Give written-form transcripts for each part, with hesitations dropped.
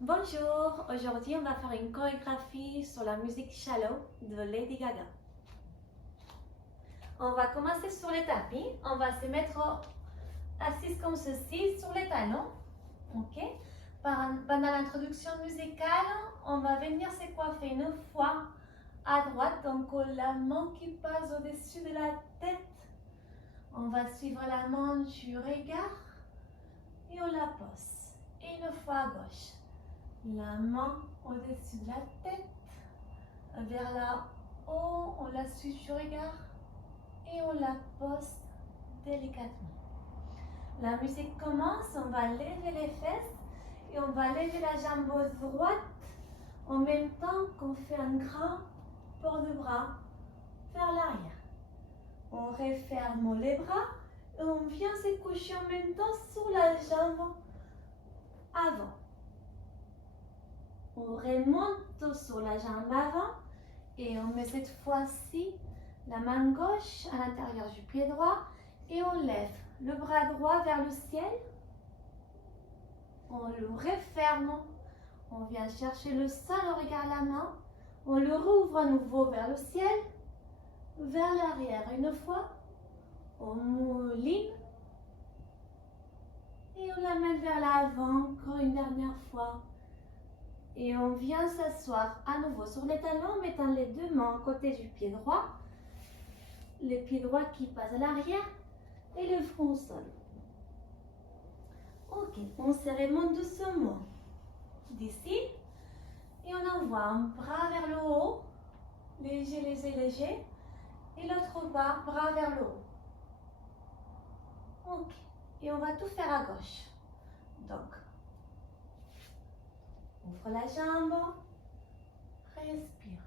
Bonjour, aujourd'hui on va faire une chorégraphie sur la musique Shallow de Lady Gaga. On va commencer sur le tapis, on va se mettre assis comme ceci sur les talons. Ok. Pendant l'introduction musicale, on va venir se coiffer une fois à droite, donc la main qui passe au-dessus de la tête. On va suivre la main du regard et on la pose. Et une fois à gauche. La main au-dessus de la tête, vers là-haut, on la suit du regard et on la pose délicatement. La musique commence, on va lever les fesses et on va lever la jambe droite en même temps qu'on fait un grand port de bras vers l'arrière. On referme les bras et on vient se coucher en même temps sur la jambe avant. On remonte sur la jambe avant et on met cette fois-ci la main gauche à l'intérieur du pied droit et on lève le bras droit vers le ciel. On le referme. On vient chercher le sol, on regarde la main. On le rouvre à nouveau vers le ciel, vers l'arrière une fois. On mouline et on l'amène vers l'avant encore une dernière fois. Et on vient s'asseoir à nouveau sur les talons en mettant les deux mains à côté du pied droit. Le pied droit qui passe à l'arrière et le front au sol. Ok, on se remonte doucement d'ici et on envoie un bras vers le haut, léger, léger, léger, et l'autre bras vers le haut. Ok, et on va tout faire à gauche. Donc, ouvre la jambe, respire,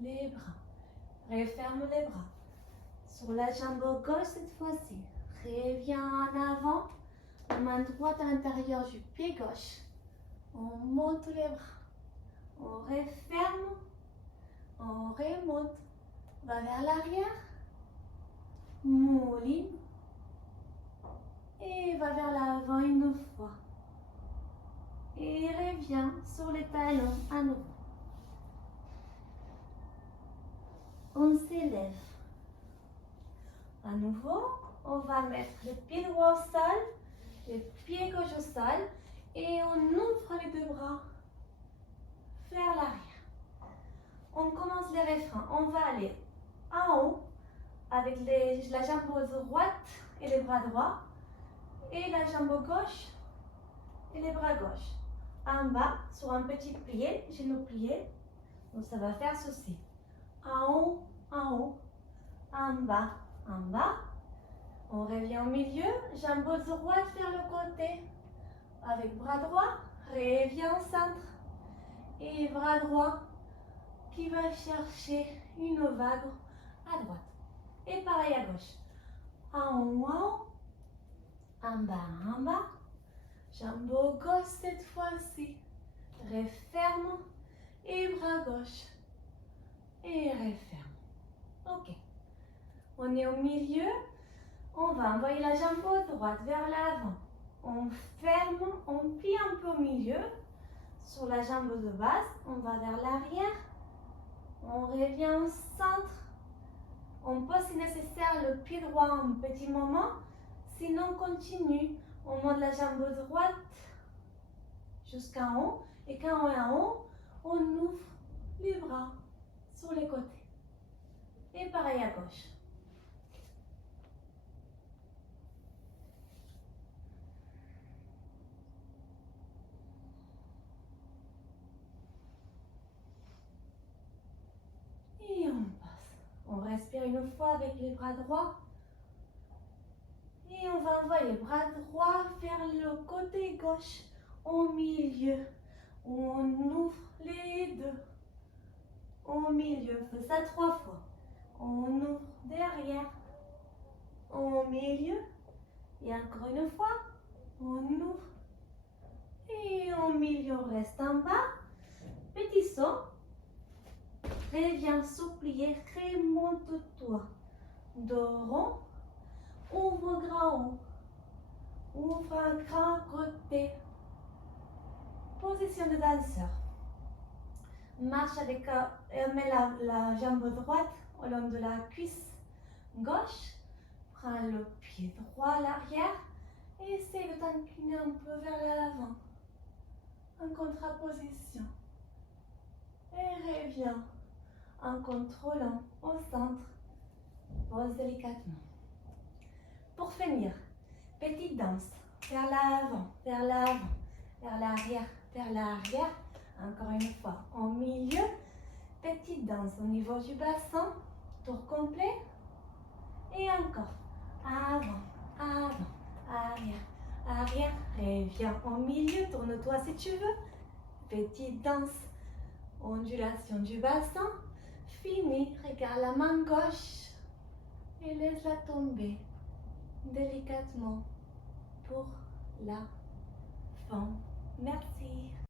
les bras, referme les bras. Sur la jambe gauche cette fois-ci, reviens en avant, main droite à l'intérieur du pied gauche. On monte les bras, on referme, on remonte, va vers l'arrière, mouline et va vers l'avant une fois. Et reviens sur les talons à nouveau. On s'élève. À nouveau, on va mettre le pied droit au sol, le pied gauche au sol et on ouvre les deux bras vers l'arrière. On commence les refrains. On va aller en haut avec la jambe droite et les bras droits et la jambe gauche et les bras gauches. En bas, sur un petit plié, genou plié. Donc ça va faire ceci. En haut, en bas, en bas. On revient au milieu, jambe droite vers le côté. Avec bras droit, reviens au centre. Et bras droit qui va chercher une vague à droite. Et pareil à gauche. En haut, en bas, jambe gauche cette fois-ci. Referme et bras gauche. Et referme. Ok. On est au milieu. On va envoyer la jambe droite vers l'avant. On ferme, on plie un peu au milieu. Sur la jambe de base, on va vers l'arrière. On revient au centre. On pose si nécessaire le pied droit un petit moment. Sinon, on continue. On monte la jambe droite jusqu'en haut. Et quand on est en haut, on ouvre les bras sur les côtés. Et pareil à gauche. Et on passe. On respire une fois avec les bras droits. Et on va envoyer les bras droits vers le côté gauche, au milieu. On ouvre les deux. Au milieu, on fait ça 3 fois. On ouvre derrière. Au milieu. Et encore une fois. On ouvre. Et au milieu, on reste en bas. Petit saut. Reviens souplier, remonte-toi. Dos rond. Ouvre grand haut. Ouvre un grand côté. Position de danseur. Marche avec, met la jambe droite au long de la cuisse gauche. Prends le pied droit à l'arrière et essaie de t'incliner un peu vers l'avant. En contraposition. Et reviens en contrôlant au centre. Pose délicatement. Pour finir, petite danse. Vers l'avant, vers l'avant, vers l'arrière, vers l'arrière. Encore une fois, au milieu. Petite danse au niveau du bassin. Tour complet. Et encore. Avant, avant, arrière, arrière. Reviens au milieu. Tourne-toi si tu veux. Petite danse. Ondulation du bassin. Fini. Regarde la main gauche. Et laisse-la tomber délicatement pour la fin. Merci.